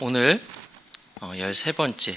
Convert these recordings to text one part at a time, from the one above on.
오늘 13번째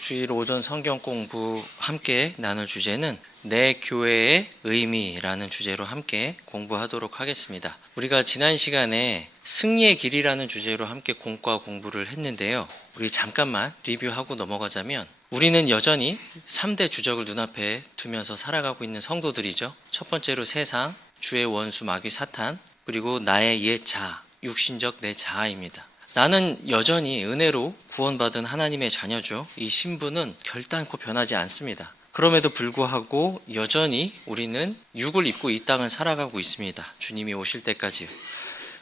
주일 오전 성경 공부 함께 나눌 주제는 내 교회의 의미라는 주제로 함께 공부하도록 하겠습니다. 우리가 지난 시간에 승리의 길이라는 주제로 함께 공과 공부를 했는데요. 우리 잠깐만 리뷰하고 넘어가자면 우리는 여전히 3대 주적을 눈앞에 두면서 살아가고 있는 성도들이죠. 첫 번째로 세상, 주의 원수 마귀 사탄, 그리고 나의 옛 자아, 육신적 내 자아입니다. 나는 여전히 은혜로 구원받은 하나님의 자녀죠. 이 신분은 결단코 변하지 않습니다. 그럼에도 불구하고 여전히 우리는 육을 입고 이 땅을 살아가고 있습니다. 주님이 오실 때까지요.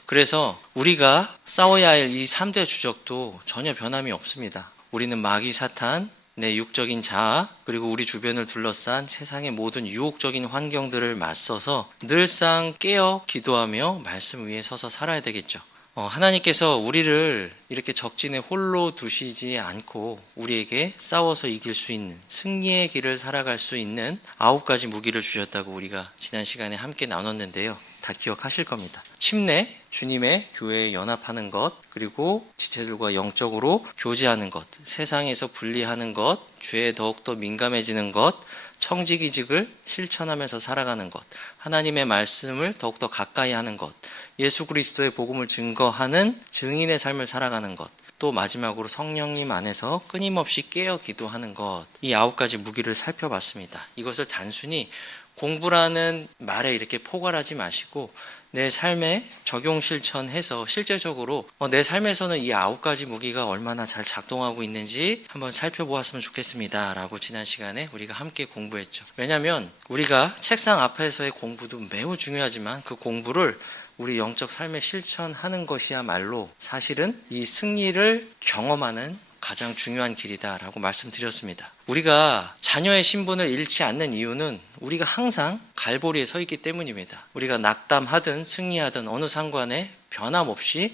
그래서 우리가 싸워야 할 이 3대 주적도 전혀 변함이 없습니다. 우리는 마귀 사탄, 내 육적인 자아, 그리고 우리 주변을 둘러싼 세상의 모든 유혹적인 환경들을 맞서서 늘상 깨어 기도하며 말씀 위에 서서 살아야 되겠죠. 하나님께서 우리를 이렇게 적진에 홀로 두시지 않고 우리에게 싸워서 이길 수 있는 승리의 길을 살아갈 수 있는 9가지 무기를 주셨다고 우리가 지난 시간에 함께 나눴는데요. 다 기억하실 겁니다. 침례, 주님의 교회에 연합하는 것, 그리고 지체들과 영적으로 교제하는 것, 세상에서 분리하는 것, 죄에 더욱더 민감해지는 것, 청지기직을 실천하면서 살아가는 것, 하나님의 말씀을 더욱더 가까이 하는 것, 예수 그리스도의 복음을 증거하는 증인의 삶을 살아가는 것, 또 마지막으로 성령님 안에서 끊임없이 깨어 기도하는 것, 이 9가지 무기를 살펴봤습니다. 이것을 단순히 공부라는 말에 이렇게 포괄하지 마시고 내 삶에 적용 실천해서 실제적으로 내 삶에서는 이 9가지 무기가 얼마나 잘 작동하고 있는지 한번 살펴보았으면 좋겠습니다 라고 지난 시간에 우리가 함께 공부했죠. 왜냐하면 우리가 책상 앞에서의 공부도 매우 중요하지만 그 공부를 우리 영적 삶에 실천하는 것이야말로 사실은 이 승리를 경험하는 가장 중요한 길이다라고 말씀드렸습니다. 우리가 자녀의 신분을 잃지 않는 이유는 우리가 항상 갈보리에 서 있기 때문입니다. 우리가 낙담하든 승리하든 어느 상관에 변함없이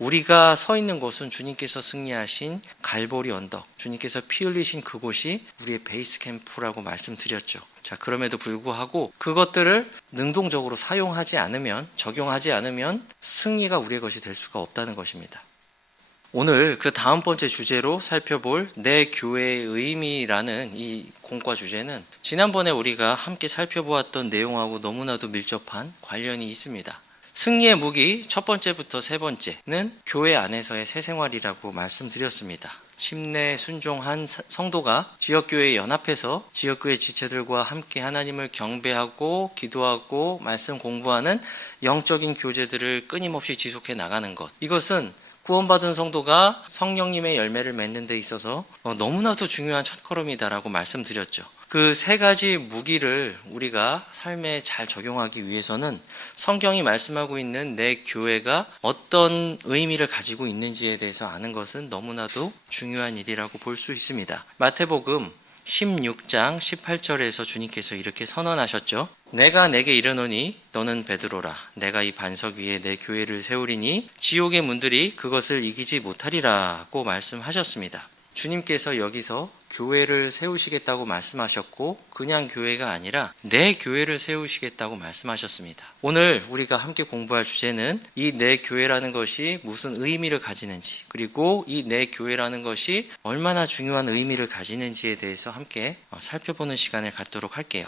우리가 서 있는 곳은 주님께서 승리하신 갈보리 언덕, 주님께서 피 흘리신 그곳이 우리의 베이스 캠프라고 말씀드렸죠. 자, 그럼에도 불구하고 그것들을 능동적으로 사용하지 않으면, 적용하지 않으면 승리가 우리의 것이 될 수가 없다는 것입니다. 오늘 그 다음 번째 주제로 살펴볼 내 교회의 의미라는 이 공과 주제는 지난번에 우리가 함께 살펴보았던 내용하고 너무나도 밀접한 관련이 있습니다. 승리의 무기 첫 번째부터 세 번째는 교회 안에서의 새 생활이라고 말씀드렸습니다. 침례 순종한 성도가 지역교회에 연합해서 지역교회 지체들과 함께 하나님을 경배하고 기도하고 말씀 공부하는 영적인 교제들을 끊임없이 지속해 나가는 것, 이것은 구원받은 성도가 성령님의 열매를 맺는 데 있어서 너무나도 중요한 첫걸음이다라고 말씀드렸죠. 그 3가지 무기를 우리가 삶에 잘 적용하기 위해서는 성경이 말씀하고 있는 내 교회가 어떤 의미를 가지고 있는지에 대해서 아는 것은 너무나도 중요한 일이라고 볼 수 있습니다. 마태복음 16장 18절에서 주님께서 이렇게 선언하셨죠. 내가 내게 이르노니 너는 베드로라. 내가 이 반석 위에 내 교회를 세우리니 지옥의 문들이 그것을 이기지 못하리라고 말씀하셨습니다. 주님께서 여기서 교회를 세우시겠다고 말씀하셨고 그냥 교회가 아니라 내 교회를 세우시겠다고 말씀하셨습니다. 오늘 우리가 함께 공부할 주제는 이 내 교회라는 것이 무슨 의미를 가지는지, 그리고 이 내 교회라는 것이 얼마나 중요한 의미를 가지는지에 대해서 함께 살펴보는 시간을 갖도록 할게요.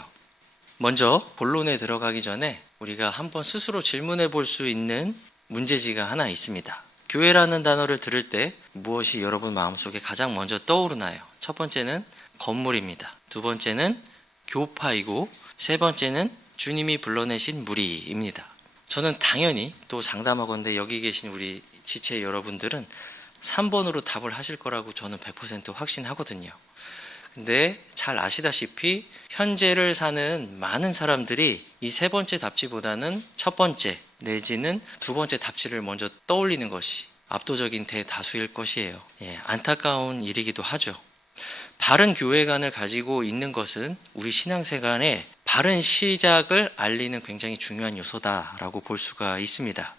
먼저 본론에 들어가기 전에 우리가 한번 스스로 질문해 볼 수 있는 문제지가 하나 있습니다. 교회라는 단어를 들을 때 무엇이 여러분 마음속에 가장 먼저 떠오르나요? 첫 번째는 건물입니다. 두 번째는 교파이고 세 번째는 주님이 불러내신 무리입니다. 저는 당연히 또 장담하건대 여기 계신 우리 지체 여러분들은 3번으로 답을 하실 거라고 저는 100% 확신하거든요. 근데 잘 아시다시피 현재를 사는 많은 사람들이 이 세 번째 답지보다는 첫 번째 내지는 두 번째 답지를 먼저 떠올리는 것이 압도적인 대다수일 것이에요. 안타까운 일이기도 하죠. 바른 교회관을 가지고 있는 것은 우리 신앙생활의 바른 시작을 알리는 굉장히 중요한 요소다라고 볼 수가 있습니다.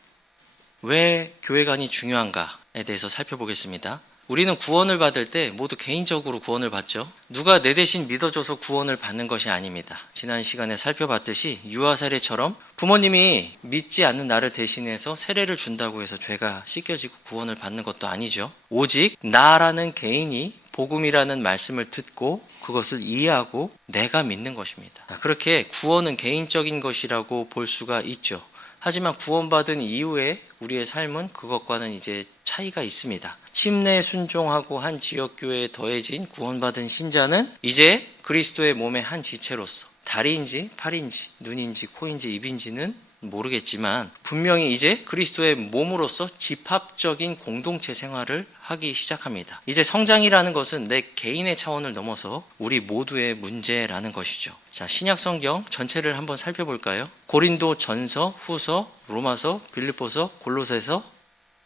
왜 교회관이 중요한가에 대해서 살펴보겠습니다. 우리는 구원을 받을 때 모두 개인적으로 구원을 받죠. 누가 내 대신 믿어줘서 구원을 받는 것이 아닙니다. 지난 시간에 살펴봤듯이 유아 세례처럼 부모님이 믿지 않는 나를 대신해서 세례를 준다고 해서 죄가 씻겨지고 구원을 받는 것도 아니죠. 오직 나라는 개인이 복음이라는 말씀을 듣고 그것을 이해하고 내가 믿는 것입니다. 그렇게 구원은 개인적인 것이라고 볼 수가 있죠. 하지만 구원받은 이후에 우리의 삶은 그것과는 이제 차이가 있습니다. 침례에 순종하고 한 지역교회에 더해진 구원받은 신자는 이제 그리스도의 몸의 한 지체로서 다리인지 팔인지 눈인지 코인지 입인지는 모르겠지만 분명히 이제 그리스도의 몸으로서 집합적인 공동체 생활을 하기 시작합니다. 이제 성장이라는 것은 내 개인의 차원을 넘어서 우리 모두의 문제라는 것이죠. 자, 신약 성경 전체를 한번 살펴볼까요? 고린도 전서, 후서, 로마서, 빌립보서, 골로새서,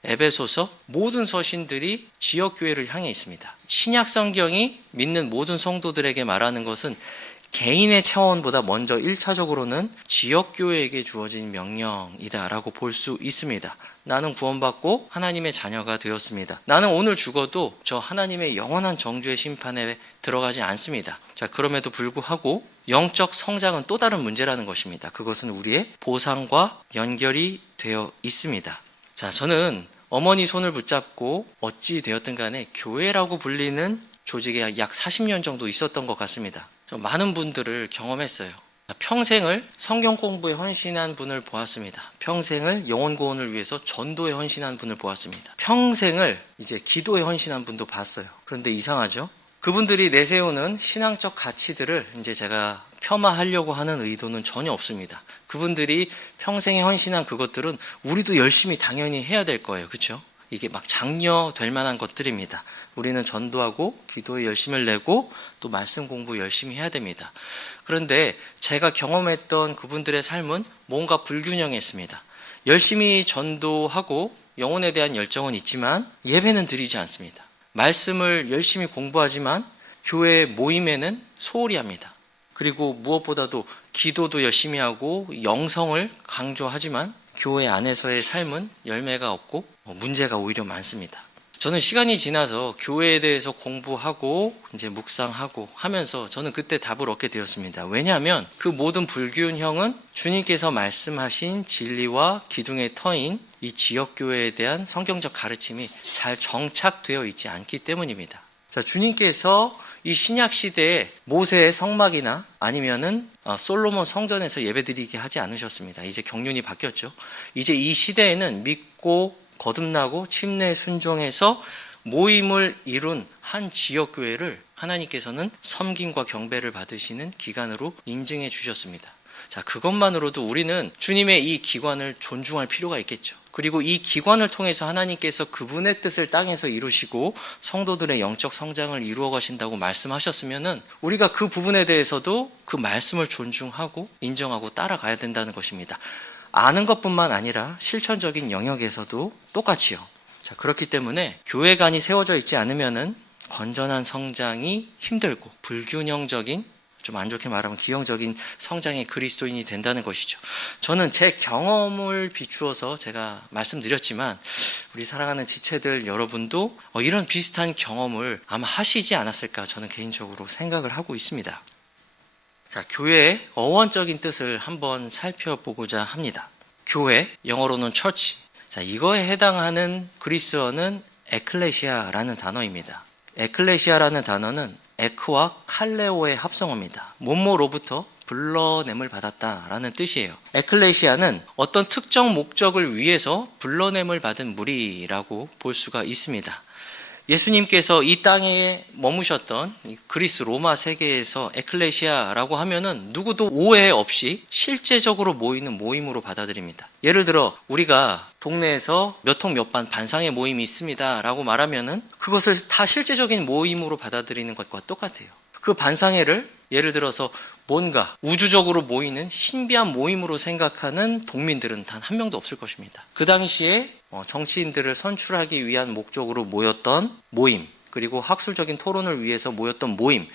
에베소서 모든 서신들이 지역교회를 향해 있습니다. 신약 성경이 믿는 모든 성도들에게 말하는 것은 개인의 차원보다 먼저 1차적으로는 지역교회에게 주어진 명령이다라고 볼 수 있습니다. 나는 구원받고 하나님의 자녀가 되었습니다. 나는 오늘 죽어도 저 하나님의 영원한 정죄의 심판에 들어가지 않습니다. 자, 그럼에도 불구하고 영적 성장은 또 다른 문제라는 것입니다. 그것은 우리의 보상과 연결이 되어 있습니다. 자, 저는 어머니 손을 붙잡고 어찌 되었든 간에 교회라고 불리는 조직에 약 40년 정도 있었던 것 같습니다. 많은 분들을 경험했어요. 평생을 성경 공부에 헌신한 분을 보았습니다. 평생을 영혼 구원을 위해서 전도에 헌신한 분을 보았습니다. 평생을 이제 기도에 헌신한 분도 봤어요. 그런데 이상하죠? 그분들이 내세우는 신앙적 가치들을 이제 제가 폄하하려고 하는 의도는 전혀 없습니다. 그분들이 평생에 헌신한 그것들은 우리도 열심히 당연히 해야 될 거예요. 그렇죠? 이게 막 장려될 만한 것들입니다. 우리는 전도하고 기도에 열심을 내고 또 말씀 공부 열심히 해야 됩니다. 그런데 제가 경험했던 그분들의 삶은 뭔가 불균형했습니다. 열심히 전도하고 영혼에 대한 열정은 있지만 예배는 드리지 않습니다. 말씀을 열심히 공부하지만 교회 모임에는 소홀히 합니다. 그리고 무엇보다도 기도도 열심히 하고 영성을 강조하지만 교회 안에서의 삶은 열매가 없고 문제가 오히려 많습니다. 저는 시간이 지나서 교회에 대해서 공부하고 이제 묵상하고 하면서 저는 그때 답을 얻게 되었습니다. 왜냐하면 그 모든 불균형은 주님께서 말씀하신 진리와 기둥의 터인 이 지역교회에 대한 성경적 가르침이 잘 정착되어 있지 않기 때문입니다. 자, 주님께서 이 신약 시대에 모세의 성막이나 아니면은 솔로몬 성전에서 예배드리게 하지 않으셨습니다. 이제 경륜이 바뀌었죠. 이제 이 시대에는 믿고 거듭나고 침례에 순종해서 모임을 이룬 한 지역교회를 하나님께서는 섬김과 경배를 받으시는 기관으로 인증해 주셨습니다. 자, 그것만으로도 우리는 주님의 이 기관을 존중할 필요가 있겠죠. 그리고 이 기관을 통해서 하나님께서 그분의 뜻을 땅에서 이루시고 성도들의 영적 성장을 이루어 가신다고 말씀하셨으면은 우리가 그 부분에 대해서도 그 말씀을 존중하고 인정하고 따라가야 된다는 것입니다. 아는 것뿐만 아니라 실천적인 영역에서도 똑같이요. 자, 그렇기 때문에 교회관이 세워져 있지 않으면은 건전한 성장이 힘들고 불균형적인, 좀 안 좋게 말하면 기형적인 성장의 그리스도인이 된다는 것이죠. 저는 제 경험을 비추어서 제가 말씀드렸지만 우리 사랑하는 지체들 여러분도 이런 비슷한 경험을 아마 하시지 않았을까 저는 개인적으로 생각을 하고 있습니다. 자, 교회의 어원적인 뜻을 한번 살펴보고자 합니다. 교회, 영어로는 church. 자, 이거에 해당하는 그리스어는 에클레시아라는 단어입니다. 에클레시아라는 단어는 에크와 칼레오의 합성어입니다. 몸모로부터 불러냄을 받았다라는 뜻이에요. 에클레시아는 어떤 특정 목적을 위해서 불러냄을 받은 무리라고 볼 수가 있습니다. 예수님께서 이 땅에 머무셨던 그리스 로마 세계에서 에클레시아라고 하면은 누구도 오해 없이 실제적으로 모이는 모임으로 받아들입니다. 예를 들어 우리가 동네에서 몇 통 몇 반 반상의 모임이 있습니다 라고 말하면은 그것을 다 실제적인 모임으로 받아들이는 것과 똑같아요. 그 반상회를 예를 들어서 뭔가 우주적으로 모이는 신비한 모임으로 생각하는 동민들은 단 한 명도 없을 것입니다. 그 당시에 정치인들을 선출하기 위한 목적으로 모였던 모임, 그리고 학술적인 토론을 위해서 모였던 모임,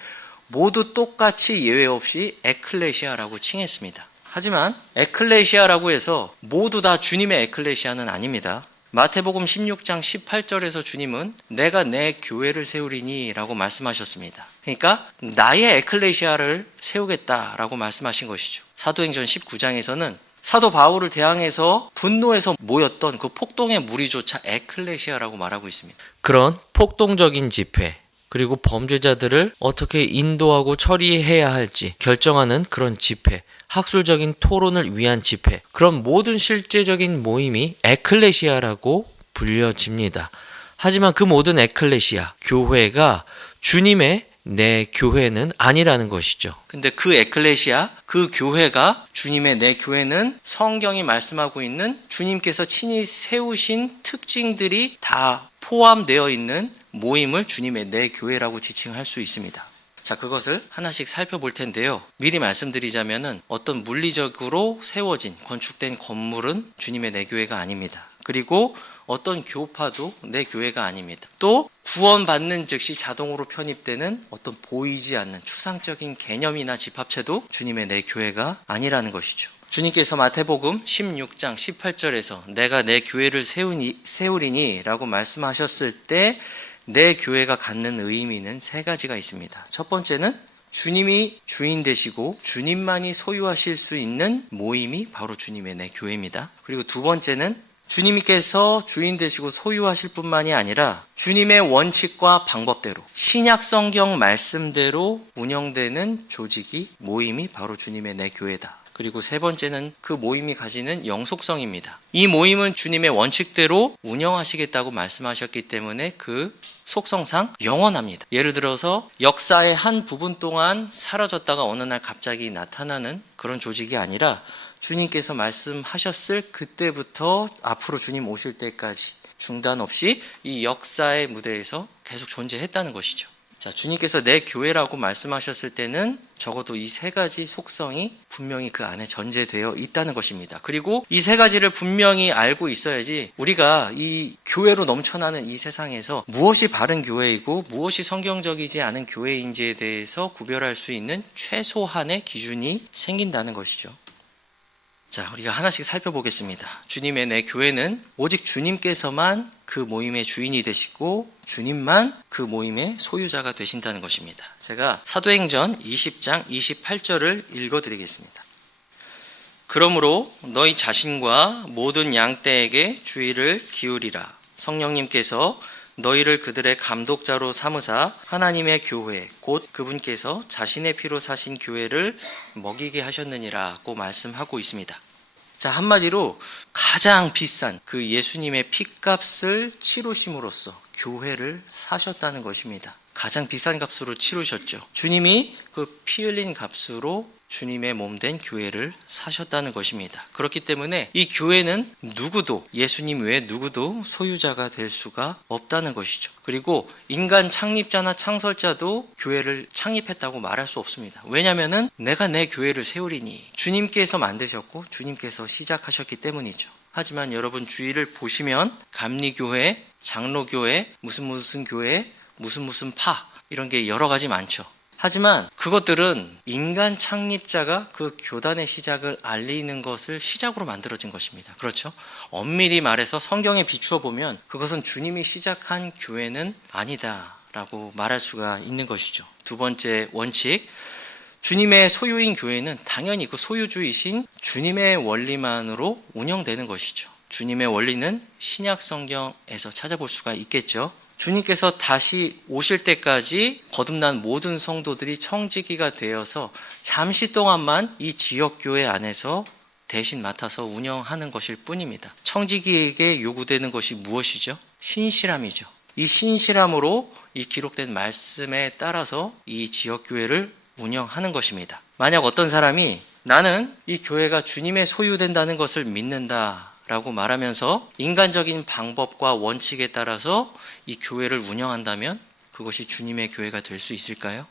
모두 똑같이 예외 없이 에클레시아라고 칭했습니다. 하지만 에클레시아라고 해서 모두 다 주님의 에클레시아는 아닙니다. 마태복음 16장 18절에서 주님은 내가 내 교회를 세우리니 라고 말씀하셨습니다. 그러니까 나의 에클레시아를 세우겠다라고 말씀하신 것이죠. 사도행전 19장에서는 사도 바울을 대항해서 분노해서 모였던 그 폭동의 무리조차 에클레시아라고 말하고 있습니다. 그런 폭동적인 집회, 그리고 범죄자들을 어떻게 인도하고 처리해야 할지 결정하는 그런 집회, 학술적인 토론을 위한 집회, 그런 모든 실제적인 모임이 에클레시아라고 불려집니다. 하지만 그 모든 에클레시아, 교회가 주님의 내 교회는 아니라는 것이죠. 근데 그 에클레시아, 그 교회가 주님의 내 교회는 성경이 말씀하고 있는 주님께서 친히 세우신 특징들이 다 포함되어 있는 모임을 주님의 내 교회라고 지칭할 수 있습니다. 자, 그것을 하나씩 살펴볼 텐데요. 미리 말씀드리자면은 어떤 물리적으로 세워진 건축된 건물은 주님의 내 교회가 아닙니다. 그리고 어떤 교파도 내 교회가 아닙니다. 또 구원받는 즉시 자동으로 편입되는 어떤 보이지 않는 추상적인 개념이나 집합체도 주님의 내 교회가 아니라는 것이죠. 주님께서 마태복음 16장 18절에서 내가 내 교회를 세우리니 라고 말씀하셨을 때 내 교회가 갖는 의미는 세 가지가 있습니다. 첫 번째는 주님이 주인 되시고 주님만이 소유하실 수 있는 모임이 바로 주님의 내 교회입니다. 그리고 두 번째는 주님께서 주인 되시고 소유하실 뿐만이 아니라 주님의 원칙과 방법대로 신약 성경 말씀대로 운영되는 조직이 모임이 바로 주님의 내 교회다. 그리고 세 번째는 그 모임이 가지는 영속성입니다. 이 모임은 주님의 원칙대로 운영하시겠다고 말씀하셨기 때문에 그 속성상 영원합니다. 예를 들어서 역사의 한 부분 동안 사라졌다가 어느 날 갑자기 나타나는 그런 조직이 아니라 주님께서 말씀하셨을 그때부터 앞으로 주님 오실 때까지 중단 없이 이 역사의 무대에서 계속 존재했다는 것이죠. 자, 주님께서 내 교회라고 말씀하셨을 때는 적어도 이 세 가지 속성이 분명히 그 안에 전제되어 있다는 것입니다. 그리고 이 세 가지를 분명히 알고 있어야지 우리가 이 교회로 넘쳐나는 이 세상에서 무엇이 바른 교회이고 무엇이 성경적이지 않은 교회인지에 대해서 구별할 수 있는 최소한의 기준이 생긴다는 것이죠. 자, 우리가 하나씩 살펴보겠습니다. 주님의 내 교회는 오직 주님께서만 그 모임의 주인이 되시고 주님만 그 모임의 소유자가 되신다는 것입니다. 제가 사도행전 20장 28절을 읽어드리겠습니다. 그러므로 너희 자신과 모든 양떼에게 주의를 기울이라. 성령님께서 너희를 그들의 감독자로 삼으사 하나님의 교회 곧 그분께서 자신의 피로 사신 교회를 먹이게 하셨느니라고 말씀하고 있습니다. 자, 한마디로 가장 비싼 그 예수님의 핏값을 치르심으로써 교회를 사셨다는 것입니다. 가장 비싼 값으로 치르셨죠. 주님이 그 피 흘린 값으로 주님의 몸된 교회를 사셨다는 것입니다. 그렇기 때문에 이 교회는 누구도 예수님 외에 누구도 소유자가 될 수가 없다는 것이죠. 그리고 인간 창립자나 창설자도 교회를 창립했다고 말할 수 없습니다. 왜냐하면 내가 내 교회를 세우리니 주님께서 만드셨고 주님께서 시작하셨기 때문이죠. 하지만 여러분 주위를 보시면 감리교회, 장로교회, 무슨 교회, 무슨 파 이런 게 여러 가지 많죠. 하지만 그것들은 인간 창립자가 그 교단의 시작을 알리는 것을 시작으로 만들어진 것입니다. 그렇죠? 엄밀히 말해서 성경에 비추어 보면 그것은 주님이 시작한 교회는 아니다라고 말할 수가 있는 것이죠. 두 번째 원칙, 주님의 소유인 교회는 당연히 그 소유주이신 주님의 원리만으로 운영되는 것이죠. 주님의 원리는 신약 성경에서 찾아볼 수가 있겠죠. 주님께서 다시 오실 때까지 거듭난 모든 성도들이 청지기가 되어서 잠시 동안만 이 지역교회 안에서 대신 맡아서 운영하는 것일 뿐입니다. 청지기에게 요구되는 것이 무엇이죠? 신실함이죠. 이 신실함으로 이 기록된 말씀에 따라서 이 지역교회를 운영하는 것입니다. 만약 어떤 사람이 나는 이 교회가 주님의 소유된다는 것을 믿는다 라고 말하면서 인간적인 방법과 원칙에 따라서 이 교회를 운영한다면 그것이 주님의 교회가 될 수 있을까요?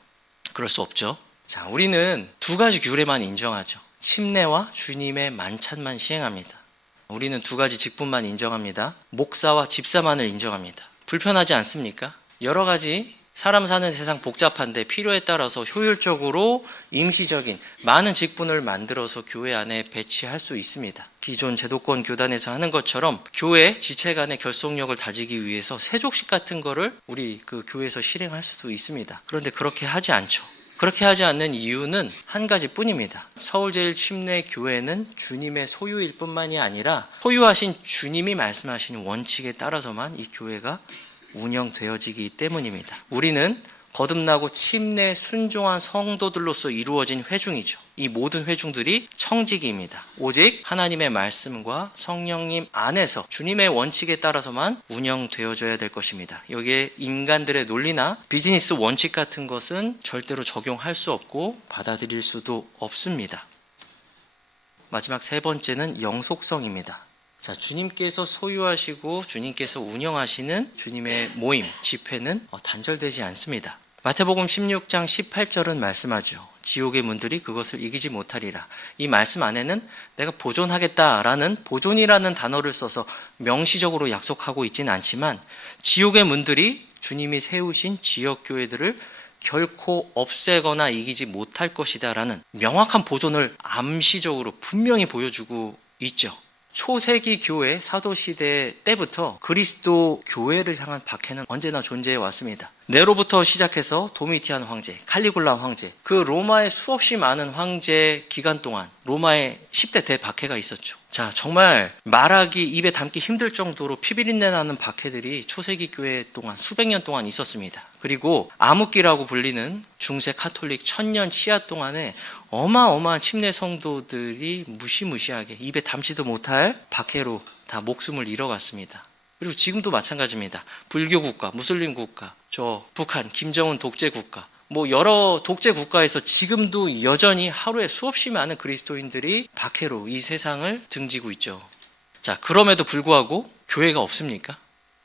그럴 수 없죠. 자, 우리는 두 가지 규례만 인정하죠. 침례와 주님의 만찬만 시행합니다. 우리는 두 가지 직분만 인정합니다. 목사와 집사만을 인정합니다. 불편하지 않습니까? 여러 가지 사람 사는 세상 복잡한데 필요에 따라서 효율적으로 임시적인 많은 직분을 만들어서 교회 안에 배치할 수 있습니다. 기존 제도권 교단에서 하는 것처럼 교회 지체 간의 결속력을 다지기 위해서 세족식 같은 거를 우리 그 교회에서 실행할 수도 있습니다. 그런데 그렇게 하지 않죠. 그렇게 하지 않는 이유는 한 가지뿐입니다. 서울제일침례교회는 주님의 소유일 뿐만이 아니라 소유하신 주님이 말씀하신 원칙에 따라서만 이 교회가 운영되어지기 때문입니다. 우리는 거듭나고 침례 순종한 성도들로서 이루어진 회중이죠. 이 모든 회중들이 청지기입니다. 오직 하나님의 말씀과 성령님 안에서 주님의 원칙에 따라서만 운영되어져야 될 것입니다. 여기에 인간들의 논리나 비즈니스 원칙 같은 것은 절대로 적용할 수 없고 받아들일 수도 없습니다. 마지막 세 번째는 영속성입니다. 자, 주님께서 소유하시고 주님께서 운영하시는 주님의 모임, 집회는 단절되지 않습니다. 마태복음 16장 18절은 말씀하죠. 지옥의 문들이 그것을 이기지 못하리라. 이 말씀 안에는 내가 보존하겠다라는 보존이라는 단어를 써서 명시적으로 약속하고 있지는 않지만 지옥의 문들이 주님이 세우신 지역교회들을 결코 없애거나 이기지 못할 것이다 라는 명확한 보존을 암시적으로 분명히 보여주고 있죠. 초세기 교회 사도시대 때부터 그리스도 교회를 향한 박해는 언제나 존재해 왔습니다. 네로부터 시작해서 도미티안 황제, 칼리굴라 황제, 그 로마의 수없이 많은 황제 기간 동안 로마의 10대 대박해가 있었죠. 자, 정말 말하기 입에 담기 힘들 정도로 피비린내 나는 박해들이 초세기 교회 동안 수백 년 동안 있었습니다. 그리고 암흑기라고 불리는 중세 카톨릭 천년 치하 동안에 어마어마한 침례 성도들이 무시무시하게 입에 담지도 못할 박해로 다 목숨을 잃어갔습니다. 그리고 지금도 마찬가지입니다. 불교 국가, 무슬림 국가, 저 북한, 김정은 독재 국가, 여러 독재 국가에서 지금도 여전히 하루에 수없이 많은 그리스도인들이 박해로 이 세상을 등지고 있죠. 자, 그럼에도 불구하고 교회가 없습니까?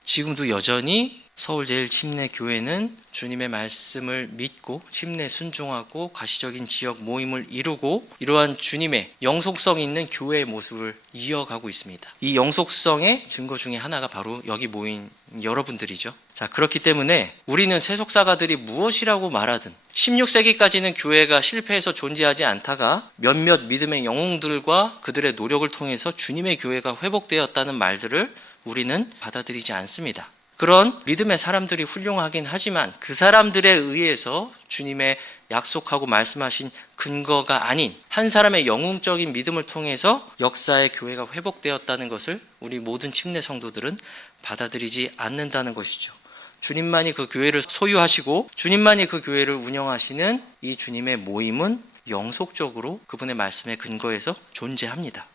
지금도 여전히 서울제일침례교회는 주님의 말씀을 믿고 침례 순종하고 가시적인 지역 모임을 이루고 이러한 주님의 영속성 있는 교회의 모습을 이어가고 있습니다. 이 영속성의 증거 중에 하나가 바로 여기 모인 여러분들이죠. 자, 그렇기 때문에 우리는 세속사가들이 무엇이라고 말하든 16세기까지는 교회가 실패해서 존재하지 않다가 몇몇 믿음의 영웅들과 그들의 노력을 통해서 주님의 교회가 회복되었다는 말들을 우리는 받아들이지 않습니다. 그런 믿음의 사람들이 훌륭하긴 하지만 그 사람들에 의해서 주님의 약속하고 말씀하신 근거가 아닌 한 사람의 영웅적인 믿음을 통해서 역사의 교회가 회복되었다는 것을 우리 모든 침례 성도들은 받아들이지 않는다는 것이죠. 주님만이 그 교회를 소유하시고 주님만이 그 교회를 운영하시는 이 주님의 모임은 영속적으로 그분의 말씀의 근거에서 존재합니다.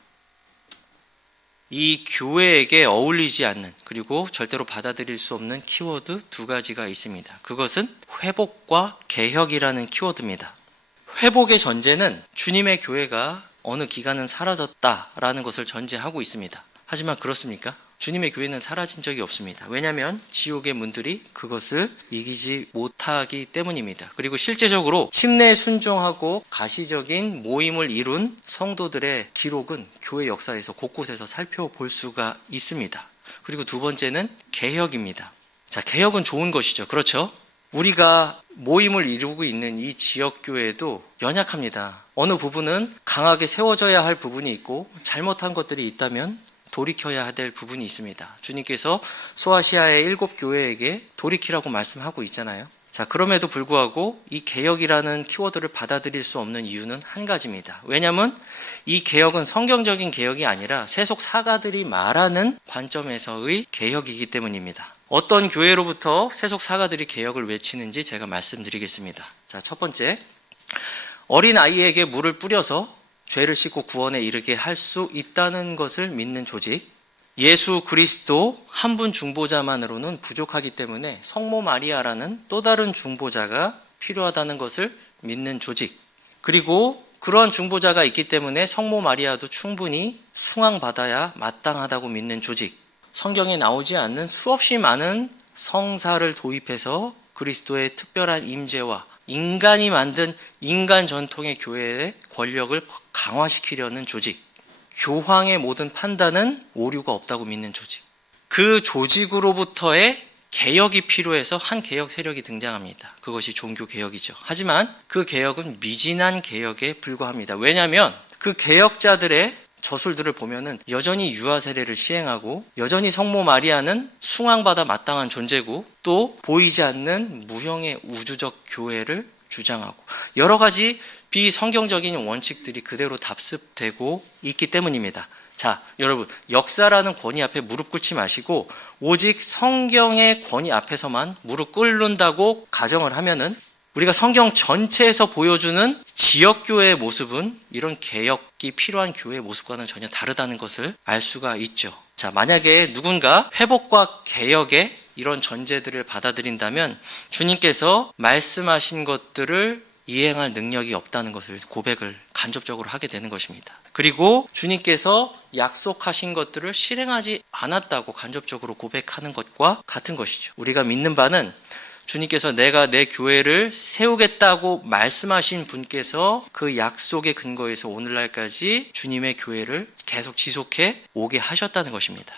이 교회에게 어울리지 않는 그리고 절대로 받아들일 수 없는 키워드 두 가지가 있습니다. 그것은 회복과 개혁이라는 키워드입니다. 회복의 전제는 주님의 교회가 어느 기간은 사라졌다라는 것을 전제하고 있습니다. 하지만 그렇습니까? 주님의 교회는 사라진 적이 없습니다. 왜냐하면 지옥의 문들이 그것을 이기지 못하기 때문입니다. 그리고 실제적으로 침례에 순종하고 가시적인 모임을 이룬 성도들의 기록은 교회 역사에서 곳곳에서 살펴볼 수가 있습니다. 그리고 두 번째는 개혁입니다. 자, 개혁은 좋은 것이죠. 그렇죠? 우리가 모임을 이루고 있는 이 지역교회도 연약합니다. 어느 부분은 강하게 세워져야 할 부분이 있고 잘못한 것들이 있다면 돌이켜야 될 부분이 있습니다. 주님께서 소아시아의 7교회에게 돌이키라고 말씀하고 있잖아요. 자, 그럼에도 불구하고 이 개혁이라는 키워드를 받아들일 수 없는 이유는 한 가지입니다. 왜냐하면 이 개혁은 성경적인 개혁이 아니라 세속 사가들이 말하는 관점에서의 개혁이기 때문입니다. 어떤 교회로부터 세속 사가들이 개혁을 외치는지 제가 말씀드리겠습니다. 자, 첫 번째, 어린 아이에게 물을 뿌려서 죄를 씻고 구원에 이르게 할 수 있다는 것을 믿는 조직, 예수 그리스도 한 분 중보자만으로는 부족하기 때문에 성모 마리아라는 또 다른 중보자가 필요하다는 것을 믿는 조직, 그리고 그러한 중보자가 있기 때문에 성모 마리아도 충분히 숭앙받아야 마땅하다고 믿는 조직, 성경에 나오지 않는 수없이 많은 성사를 도입해서 그리스도의 특별한 임재와 인간이 만든 인간 전통의 교회의 권력을 강화시키려는 조직, 교황의 모든 판단은 오류가 없다고 믿는 조직, 그 조직으로부터의 개혁이 필요해서 한 개혁 세력이 등장합니다. 그것이 종교개혁이죠. 하지만 그 개혁은 미진한 개혁에 불과합니다. 왜냐하면 그 개혁자들의 저술들을 보면은 여전히 유아 세례를 시행하고 여전히 성모 마리아는 숭앙받아 마땅한 존재고 또 보이지 않는 무형의 우주적 교회를 주장하고 여러 가지 비성경적인 원칙들이 그대로 답습되고 있기 때문입니다. 자, 여러분, 역사라는 권위 앞에 무릎 꿇지 마시고 오직 성경의 권위 앞에서만 무릎 꿇는다고 가정을 하면은 우리가 성경 전체에서 보여주는 지역교회의 모습은 이런 개혁이 필요한 교회의 모습과는 전혀 다르다는 것을 알 수가 있죠. 자, 만약에 누군가 회복과 개혁의 이런 전제들을 받아들인다면 주님께서 말씀하신 것들을 이행할 능력이 없다는 것을 고백을 간접적으로 하게 되는 것입니다. 그리고 주님께서 약속하신 것들을 실행하지 않았다고 간접적으로 고백하는 것과 같은 것이죠. 우리가 믿는 바는 주님께서 내가 내 교회를 세우겠다고 말씀하신 분께서 그 약속의 근거에서 오늘날까지 주님의 교회를 계속 지속해 오게 하셨다는 것입니다.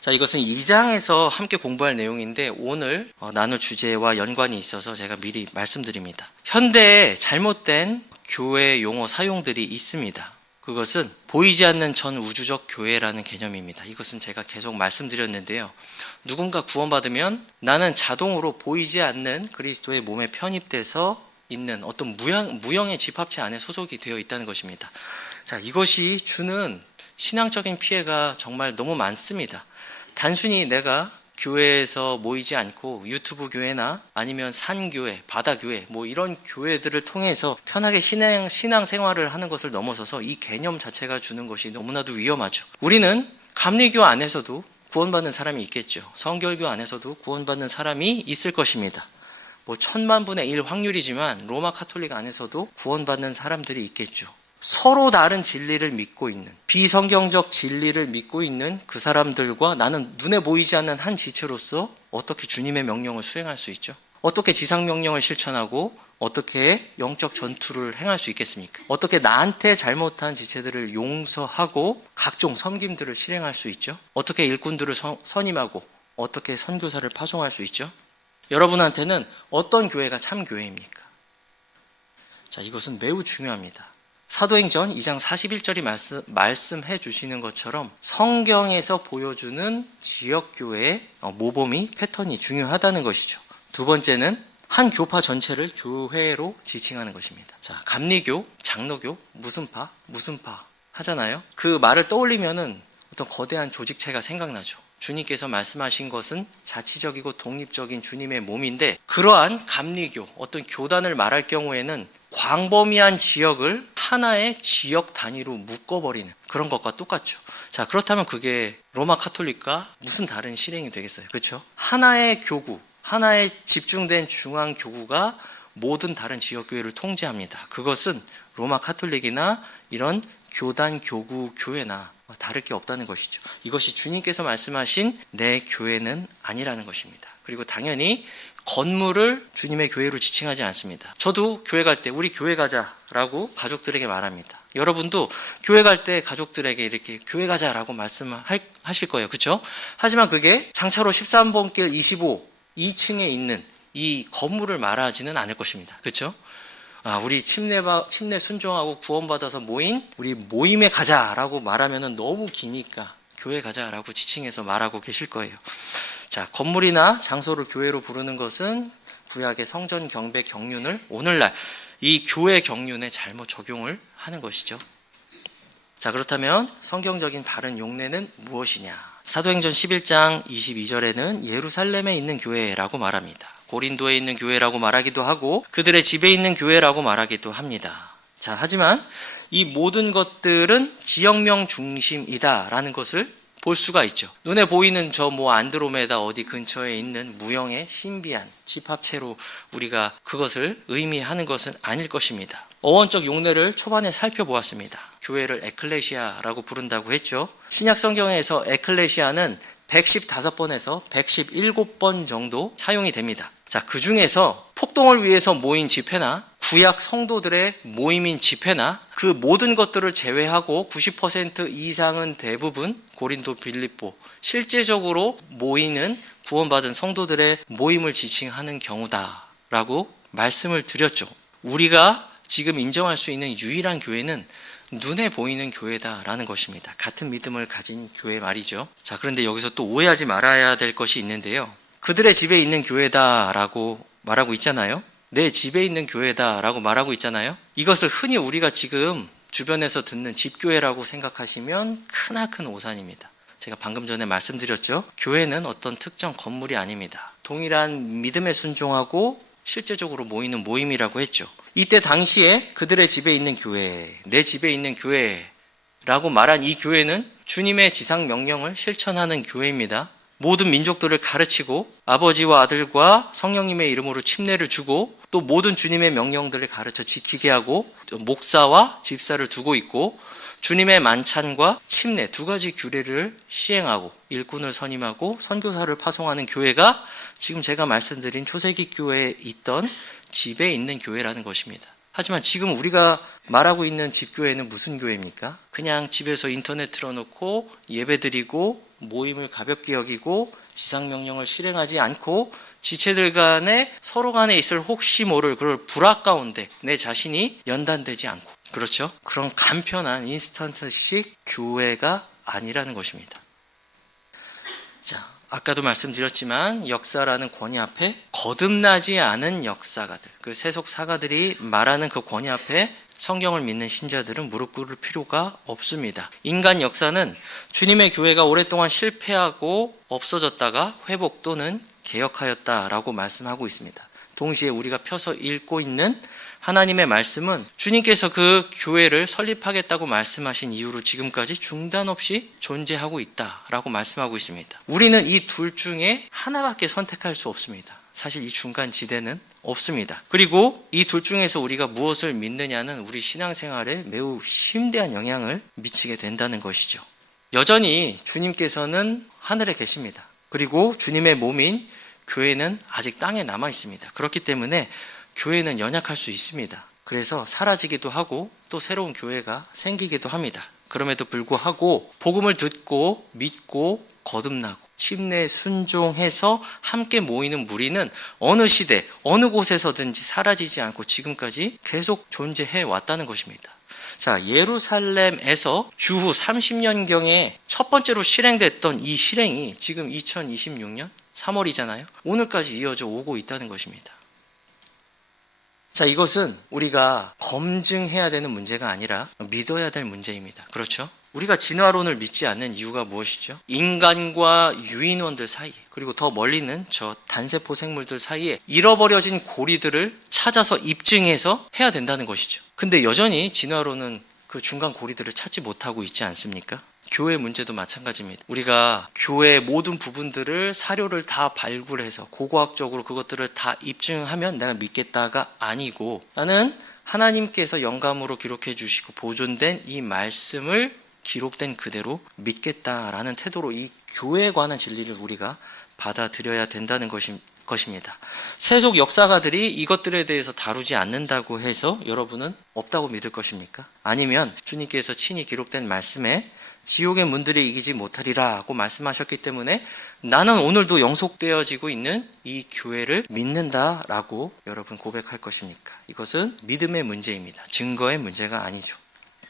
자, 이것은 2장에서 함께 공부할 내용인데 오늘 나눌 주제와 연관이 있어서 제가 미리 말씀드립니다. 현대에 잘못된 교회 용어 사용들이 있습니다. 그것은 보이지 않는 전 우주적 교회라는 개념입니다. 이것은 제가 계속 말씀드렸는데요. 누군가 구원받으면 나는 자동으로 보이지 않는 그리스도의 몸에 편입돼서 있는 어떤 무형의 집합체 안에 소속이 되어 있다는 것입니다. 자, 이것이 주는 신앙적인 피해가 정말 너무 많습니다. 단순히 내가 교회에서 모이지 않고 유튜브 교회나 아니면 산교회, 바다교회 뭐 이런 교회들을 통해서 편하게 신앙생활을 하는 것을 넘어서서 이 개념 자체가 주는 것이 너무나도 위험하죠. 우리는 감리교 안에서도 구원받는 사람이 있겠죠. 성결교 안에서도 구원받는 사람이 있을 것입니다. 뭐 1000만분의 1 확률이지만 로마 카톨릭 안에서도 구원받는 사람들이 있겠죠. 서로 다른 진리를 믿고 있는 비성경적 진리를 믿고 있는 그 사람들과 나는 눈에 보이지 않는 한 지체로서 어떻게 주님의 명령을 수행할 수 있죠? 어떻게 지상명령을 실천하고 어떻게 영적 전투를 행할 수 있겠습니까? 어떻게 나한테 잘못한 지체들을 용서하고 각종 섬김들을 실행할 수 있죠? 어떻게 일꾼들을 선임하고 어떻게 선교사를 파송할 수 있죠? 여러분한테는 어떤 교회가 참 교회입니까? 자, 이것은 매우 중요합니다. 사도행전 2장 41절이 말씀해 주시는 것처럼 성경에서 보여주는 지역교회의 모범이 패턴이 중요하다는 것이죠. 두 번째는 한 교파 전체를 교회로 지칭하는 것입니다. 자, 감리교, 장로교, 무슨 파 하잖아요. 그 말을 떠올리면은 어떤 거대한 조직체가 생각나죠. 주님께서 말씀하신 것은 자치적이고 독립적인 주님의 몸인데 그러한 감리교, 어떤 교단을 말할 경우에는 광범위한 지역을 하나의 지역 단위로 묶어버리는 그런 것과 똑같죠. 자, 그렇다면 그게 로마 카톨릭과 무슨 다른 실행이 되겠어요? 그렇죠? 하나의 교구, 하나의 집중된 중앙 교구가 모든 다른 지역교회를 통제합니다. 그것은 로마 카톨릭이나 이런 교단, 교구, 교회나 다를 게 없다는 것이죠. 이것이 주님께서 말씀하신 내 교회는 아니라는 것입니다. 그리고 당연히 건물을 주님의 교회로 지칭하지 않습니다. 저도 교회 갈 때 우리 교회 가자라고 가족들에게 말합니다. 여러분도 교회 갈 때 가족들에게 이렇게 교회 가자라고 말씀하실 거예요. 그렇죠? 하지만 그게 장차로 13번 길 25, 2층에 있는 이 건물을 말하지는 않을 것입니다. 그렇죠? 우리 침례 순종하고 구원받아서 모인 우리 모임에 가자라고 말하면은 너무 기니까 교회 가자라고 지칭해서 말하고 계실 거예요. 자, 건물이나 장소를 교회로 부르는 것은 구약의 성전 경배 경륜을 오늘날 이 교회 경륜에 잘못 적용을 하는 것이죠. 자, 그렇다면 성경적인 바른 용례는 무엇이냐? 사도행전 11장 22절에는 예루살렘에 있는 교회라고 말합니다. 고린도에 있는 교회라고 말하기도 하고 그들의 집에 있는 교회라고 말하기도 합니다. 자, 하지만 이 모든 것들은 지역명 중심이다라는 것을 볼 수가 있죠. 눈에 보이는 저 안드로메다 어디 근처에 있는 무형의 신비한 집합체로 우리가 그것을 의미하는 것은 아닐 것입니다. 어원적 용례를 초반에 살펴보았습니다. 교회를 에클레시아라고 부른다고 했죠. 신약 성경에서 에클레시아는 115번에서 117번 정도 사용이 됩니다. 자, 그 중에서 폭동을 위해서 모인 집회나 구약 성도들의 모임인 집회나 그 모든 것들을 제외하고 90% 이상은 대부분 고린도, 빌립보 실제적으로 모이는 구원받은 성도들의 모임을 지칭하는 경우다라고 말씀을 드렸죠. 우리가 지금 인정할 수 있는 유일한 교회는 눈에 보이는 교회다라는 것입니다. 같은 믿음을 가진 교회 말이죠. 자, 그런데 여기서 또 오해하지 말아야 될 것이 있는데요. 그들의 집에 있는 교회다라고 말하고 있잖아요. 내 집에 있는 교회다라고 말하고 있잖아요. 이것을 흔히 우리가 지금 주변에서 듣는 집교회라고 생각하시면 크나큰 오산입니다. 제가 방금 전에 말씀드렸죠. 교회는 어떤 특정 건물이 아닙니다. 동일한 믿음에 순종하고 실제적으로 모이는 모임이라고 했죠. 이때 당시에 그들의 집에 있는 교회, 내 집에 있는 교회라고 말한 이 교회는 주님의 지상 명령을 실천하는 교회입니다. 모든 민족들을 가르치고 아버지와 아들과 성령님의 이름으로 침례를 주고 또 모든 주님의 명령들을 가르쳐 지키게 하고 목사와 집사를 두고 있고 주님의 만찬과 침례 두 가지 규례를 시행하고 일꾼을 선임하고 선교사를 파송하는 교회가 지금 제가 말씀드린 초세기 교회에 있던 집에 있는 교회라는 것입니다. 하지만 지금 우리가 말하고 있는 집교회는 무슨 교회입니까? 그냥 집에서 인터넷 틀어놓고 예배드리고 모임을 가볍게 여기고 지상명령을 실행하지 않고 지체들 간에 서로 간에 있을 혹시 모를 그럴 불악 가운데 내 자신이 연단되지 않고, 그렇죠? 그런 간편한 인스턴트식 교회가 아니라는 것입니다. 자, 아까도 말씀드렸지만 역사라는 권위 앞에 거듭나지 않은 역사가들, 그 세속 사가들이 말하는 그 권위 앞에 성경을 믿는 신자들은 무릎 꿇을 필요가 없습니다. 인간 역사는 주님의 교회가 오랫동안 실패하고 없어졌다가 회복 또는 개혁하였다라고 말씀하고 있습니다. 동시에 우리가 펴서 읽고 있는 하나님의 말씀은 주님께서 그 교회를 설립하겠다고 말씀하신 이후로 지금까지 중단 없이 존재하고 있다라고 말씀하고 있습니다. 우리는 이 둘 중에 하나밖에 선택할 수 없습니다. 사실 이 중간 지대는 없습니다. 그리고 이 둘 중에서 우리가 무엇을 믿느냐는 우리 신앙생활에 매우 심대한 영향을 미치게 된다는 것이죠. 여전히 주님께서는 하늘에 계십니다. 그리고 주님의 몸인 교회는 아직 땅에 남아 있습니다. 그렇기 때문에 교회는 연약할 수 있습니다. 그래서 사라지기도 하고 또 새로운 교회가 생기기도 합니다. 그럼에도 불구하고 복음을 듣고 믿고 거듭나고 침례에 순종해서 함께 모이는 무리는 어느 시대 어느 곳에서든지 사라지지 않고 지금까지 계속 존재해 왔다는 것입니다. 자, 예루살렘에서 주후 30년경에 첫 번째로 실행됐던 이 실행이 지금 2026년 3월이잖아요. 오늘까지 이어져 오고 있다는 것입니다. 자, 이것은 우리가 검증해야 되는 문제가 아니라 믿어야 될 문제입니다. 그렇죠? 우리가 진화론을 믿지 않는 이유가 무엇이죠? 인간과 유인원들 사이, 그리고 더 멀리는 저 단세포 생물들 사이에 잃어버려진 고리들을 찾아서 입증해서 해야 된다는 것이죠. 근데 여전히 진화론은 그 중간 고리들을 찾지 못하고 있지 않습니까? 교회 문제도 마찬가지입니다. 우리가 교회의 모든 부분들을 사료를 다 발굴해서 고고학적으로 그것들을 다 입증하면 내가 믿겠다가 아니고, 나는 하나님께서 영감으로 기록해 주시고 보존된 이 말씀을 기록된 그대로 믿겠다라는 태도로 이 교회에 관한 진리를 우리가 받아들여야 된다는 것입니다. 세속 역사가들이 이것들에 대해서 다루지 않는다고 해서 여러분은 없다고 믿을 것입니까? 아니면 주님께서 친히 기록된 말씀에 지옥의 문들이 이기지 못하리라고 말씀하셨기 때문에 나는 오늘도 영속되어지고 있는 이 교회를 믿는다라고 여러분 고백할 것입니까? 이것은 믿음의 문제입니다. 증거의 문제가 아니죠.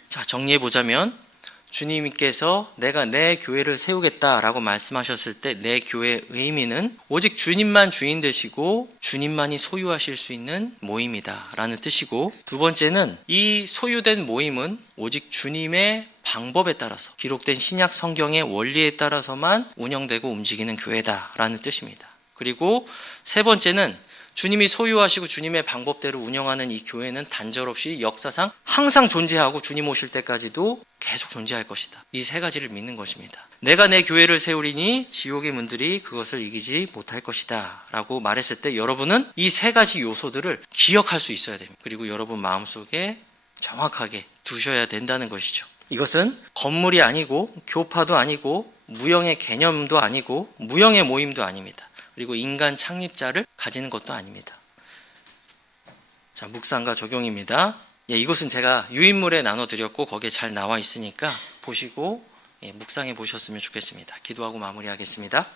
자, 정리해보자면 주님께서 내가 내 교회를 세우겠다라고 말씀하셨을 때 내 교회의 의미는 오직 주님만 주인 되시고 주님만이 소유하실 수 있는 모임이다 라는 뜻이고, 두 번째는 이 소유된 모임은 오직 주님의 방법에 따라서 기록된 신약 성경의 원리에 따라서만 운영되고 움직이는 교회다 라는 뜻입니다. 그리고 세 번째는 주님이 소유하시고 주님의 방법대로 운영하는 이 교회는 단절없이 역사상 항상 존재하고 주님 오실 때까지도 계속 존재할 것이다. 이 세 가지를 믿는 것입니다. 내가 내 교회를 세우리니 지옥의 문들이 그것을 이기지 못할 것이다 라고 말했을 때 여러분은 이 세 가지 요소들을 기억할 수 있어야 됩니다. 그리고 여러분 마음속에 정확하게 두셔야 된다는 것이죠. 이것은 건물이 아니고 교파도 아니고 무형의 개념도 아니고 무형의 모임도 아닙니다. 그리고 인간 창립자를 가지는 것도 아닙니다. 자, 묵상과 적용입니다. 이것은 제가 유인물에 나눠드렸고 거기에 잘 나와 있으니까 보시고 묵상해 보셨으면 좋겠습니다. 기도하고 마무리하겠습니다.